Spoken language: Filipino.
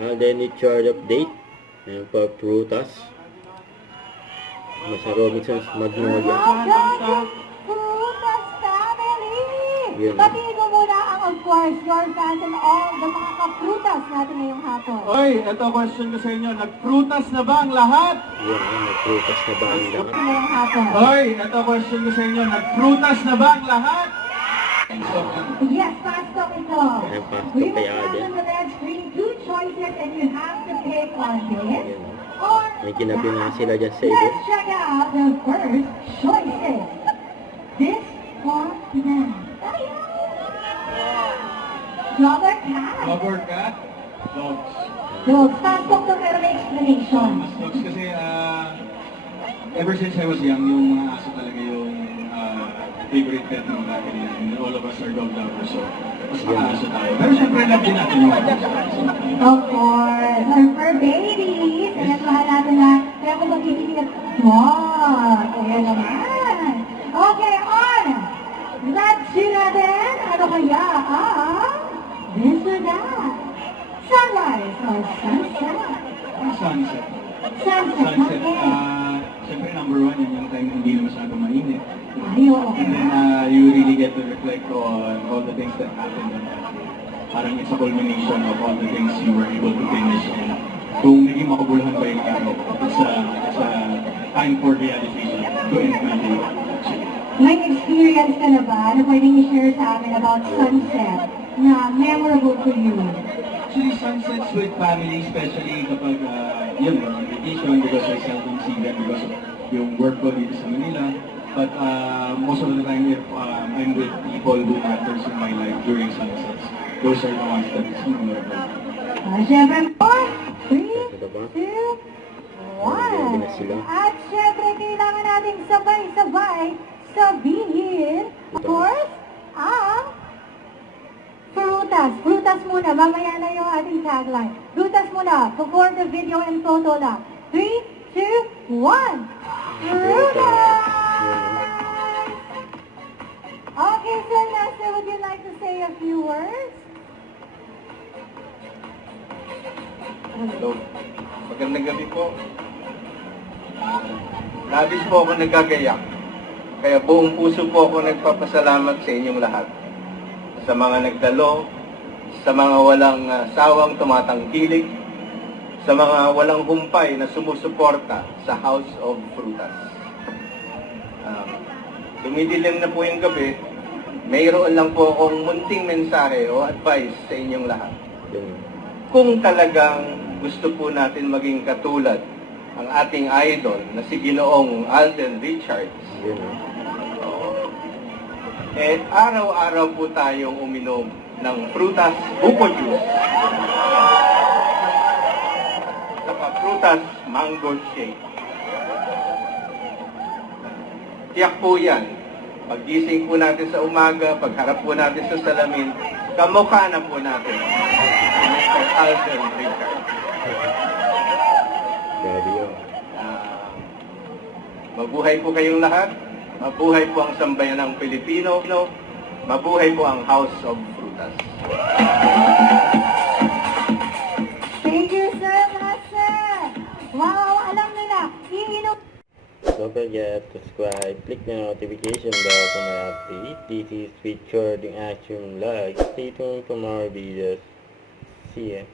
Then it's chart update. Ayan pa, prutas. Nasa Robinson's Magnolia. Prutas family! Yan. Batiin mo muna ang, of course, your fans and all the mga kaprutas natin ngayong hapon. Oy, ito question ko sa inyo. Nagprutas na ba ang lahat? Yan, nagprutas na ba ang lahat? Ngayong hapon. Oy, ito question ko sa inyo. Nagprutas na ba ang lahat? Yes, pasok ito. Ayan, pasok We kay will have Alden. on the red screen 2 choices and you have to pick on this Yan. or May kinabi na sila dyan sa let's ibo. check out the first choices. This or that. Dog or cat? Dog or cat? Dogs. Dogs. Pasok to pero may explanation. Mas dogs kasi, ever since I was young, yung mga aso talaga yung favorite pet ng dati nila. And all of us are dog lovers, so mas mga aso tayo. Pero syempre, love din natin yung mga aso. Of course. Our fur babies. Ayan, mahal natin na. Kaya kung magkikiki na dog. Ayan naman. Okay, on. Let's see natin. Ano kaya this or that? Sunrise or sunset? Sunset. Sunset. Sunset. Okay. Siyempre, number one, yan yung time hindi na masyadong mainit. Ayun. And then you really get to reflect on all the things that happened on that day. Parang it's a culmination of all the things you were able to finish. And kung naging makabuluhan ba yung araw, it's a time for realization to end my day. May experience ka na ba na pwedeng i-share sa amin about sunset na memorable to you? Actually, sunsets with family, especially kapag yun, on vacation, because I seldom see them because of yung work ko dito sa Manila. But most of the time, if I'm with people who matters in my life during sunsets, those are the ones that is memorable. Siyempre, 3, 2, 1. Grabe na sila. At siyempre, kailangan natin sabay-sabay sabihin, of course, ang prutas. Prutas muna. Mamaya na yung ating tagline. Prutas muna. For the video and photo lang. 3, 2, 1. Prutas! Okay, Sir Nestor, would you like to say a few words? Hello. Magandang gabi po. Labis po ako nagagayak. Kaya buong puso po ako nagpapasalamat sa inyong lahat. Sa mga nagdalo, sa mga walang sawang tumatangkilik, sa mga walang humpay na sumusuporta sa House of Frutas. Dumidilim na po yung gabi, mayroon lang po akong munting mensahe o advice sa inyong lahat. Kung talagang gusto po natin maging katulad ang ating idol na si Ginoong Alden Richards, araw-araw po tayong uminom ng prutas buko juice. Saka prutas mango shake. Tiyak po yan. Paggising po natin sa umaga, pagharap po natin sa salamin, kamukha na po natin si Mr. Alden Richards. Grabe yun. Mabuhay po kayong lahat. Mabuhay po ang sambayanang Pilipino. Mabuhay po ang House of Frutas. Thank you, Sir Nestor. Wow, alam nila. Iinom. Don't forget to subscribe, click the notification bell for my update. This is featured in Action Live. Stay tuned for more videos. See ya.